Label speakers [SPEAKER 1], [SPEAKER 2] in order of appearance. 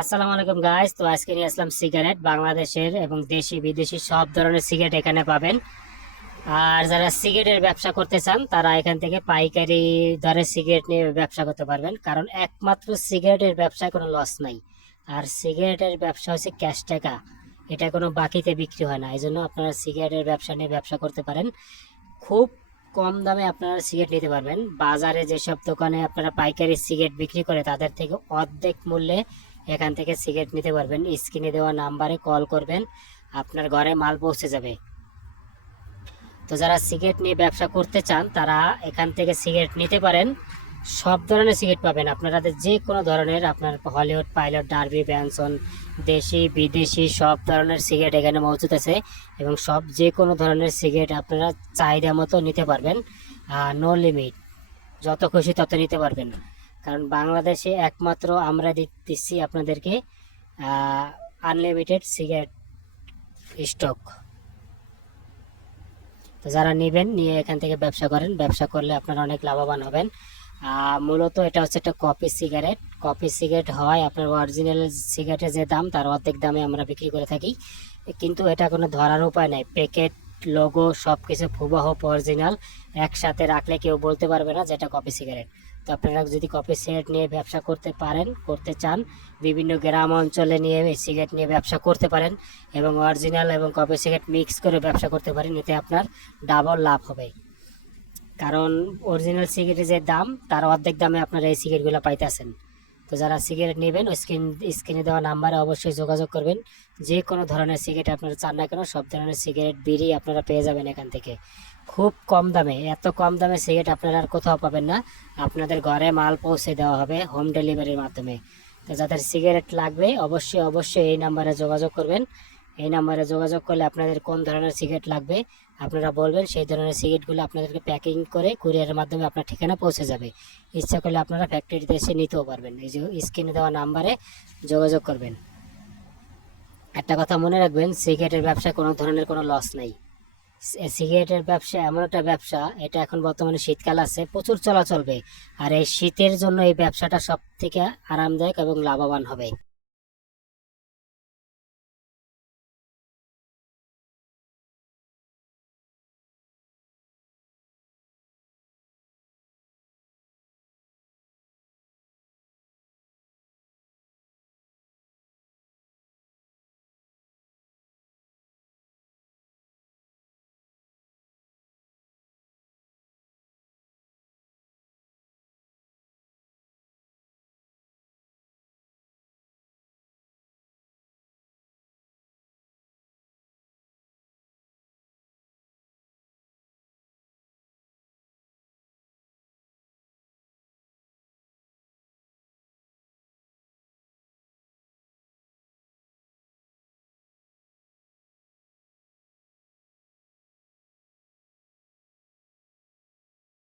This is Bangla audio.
[SPEAKER 1] আসসালামু আলাইকুম গাইস তো আজকে নিয়ে আসলাম সিগারেট বাংলাদেশের এবং দেশি, বিদেশি সব ধরনের সিগারেট এখানে পাবেন। আর যারা সিগারেটের ব্যবসা করতে চান, তারা এখান থেকে পাইকারি দরে সিগারেট নিয়ে ব্যবসা করতে পারবেন। কারণ একমাত্র সিগারেটের ব্যবসায় কোনো লস নাই। আর সিগারেটের ব্যবসা হচ্ছে ক্যাশ টাকা। এটা কোনো বাকিতে বিক্রি হয় না। এই জন্য আপনারা সিগারেটের ব্যবসা নিয়ে ব্যবসা করতে পারেন। খুব কম দামে আপনারা সিগারেট নিতে পারবেন। বাজারে যেসব দোকানে আপনারা পাইকারি সিগারেট বিক্রি করে, তাদের থেকে অর্ধেক মূল্যে এখান থেকে সিগারেট নিতে পারবেন, স্ক্রিনে দেওয়া নাম্বারে কল করবেন, আপনার ঘরে মাল পৌঁছে যাবে। তো যারা সিগারেট নিয়ে ব্যবসা করতে চান, তারা এখান থেকে সিগারেট নিতে পারেন। সব ধরনের সিগারেট পাবেন। আপনারা যে কোনো ধরনের, আপনার হলিউড, পাইলট, ডার্বি, ব্যানসন, দেশি, বিদেশি, সব ধরনের সিগারেট এখানে মজুদ আছে এবং সব যে কোনো ধরনের সিগারেট আপনারা চাহিদা মতো নিতে পারবেন। নো লিমিট যত খুশি তত নিতে পারবেন। কারণ বাংলাদেশে একমাত্র আমরা দিচ্ছি আপনাদেরকে আনলিমিটেড সিগারেট স্টক তো যারা নেবেন, নিয়ে এখান থেকে ব্যবসা করেন, ব্যবসা করলে আপনারা অনেক লাভবান হবেন। মূলত এটা হচ্ছে একটা কপি সিগারেট কপি সিগারেট হয় আপনার অরিজিনাল সিগারেটের যে দাম, তার অর্ধেক দামে আমরা বিক্রি করে থাকি। কিন্তু এটা কোনো ধরার উপায় নাই। প্যাকেট লোগো সব কিছু হুবহু অরিজিনাল একসাথে রাখলে কেউ বলতে পারবে না যেটা কপি সিগারেট তো আপনারা যদি কফি সিগারেট নিয়ে ব্যবসা করতে পারেন, করতে চান, বিভিন্ন গ্রাম অঞ্চলে নিয়ে সিগারেট নিয়ে ব্যবসা করতে পারেন এবং অরিজিনাল এবং কফি সিগারেট মিক্স করে ব্যবসা করতে পারেন, এতে আপনার ডাবল লাভ হবে। কারণ অরিজিনাল সিগারেটের যে দাম, তার অর্ধেক দামে আপনারা এই সিগারেটগুলো পাইতেছেন। তো যারা সিগারেট নেবেন ওই স্ক্রিন, স্ক্রিনে দেওয়া নাম্বারে অবশ্যই যোগাযোগ করবেন। যে কোনো ধরনের সিগারেট আপনারা চান না কেন, সব ধরনের সিগারেট বিড়ি আপনারা পেয়ে যাবেন এখান থেকে। খুব কম দামে, এত কম দামে সিগারেট আপনারা আর কোথাও পাবেন না। আপনাদের ঘরে মাল পৌঁছে দেওয়া হবে হোম ডেলিভারির মাধ্যমে। তো যাদের সিগারেট লাগবে, অবশ্যই অবশ্যই এই নাম্বারে যোগাযোগ করবেন। এই নাম্বারে যোগাযোগ করলে আপনাদের কোন ধরনের সিগারেট লাগবে আপনারা বলবেন সেই ধরনের সিগারেটগুলো আপনাদেরকে প্যাকিং করে কুরিয়ারের মাধ্যমে আপনার ঠিকানা পৌঁছে যাবে। ইচ্ছা করলে আপনারা ফ্যাক্টরিতে এসে নিতেও পারবেন। এই যে স্ক্রিনে দেওয়া নাম্বারে যোগাযোগ করবেন। একটা কথা মনে রাখবেন, সিগারেটের ব্যবসায় কোনো ধরনের কোনো লস নেই। সিগারেটের ব্যবসা এমন একটা ব্যবসা, এটা এখন বর্তমানে শীতকাল আছে, প্রচুর চলাচলবে আর এই শীতের জন্য এই ব্যবসাটা সব থেকে আরামদায়ক এবং লাভবান হবে।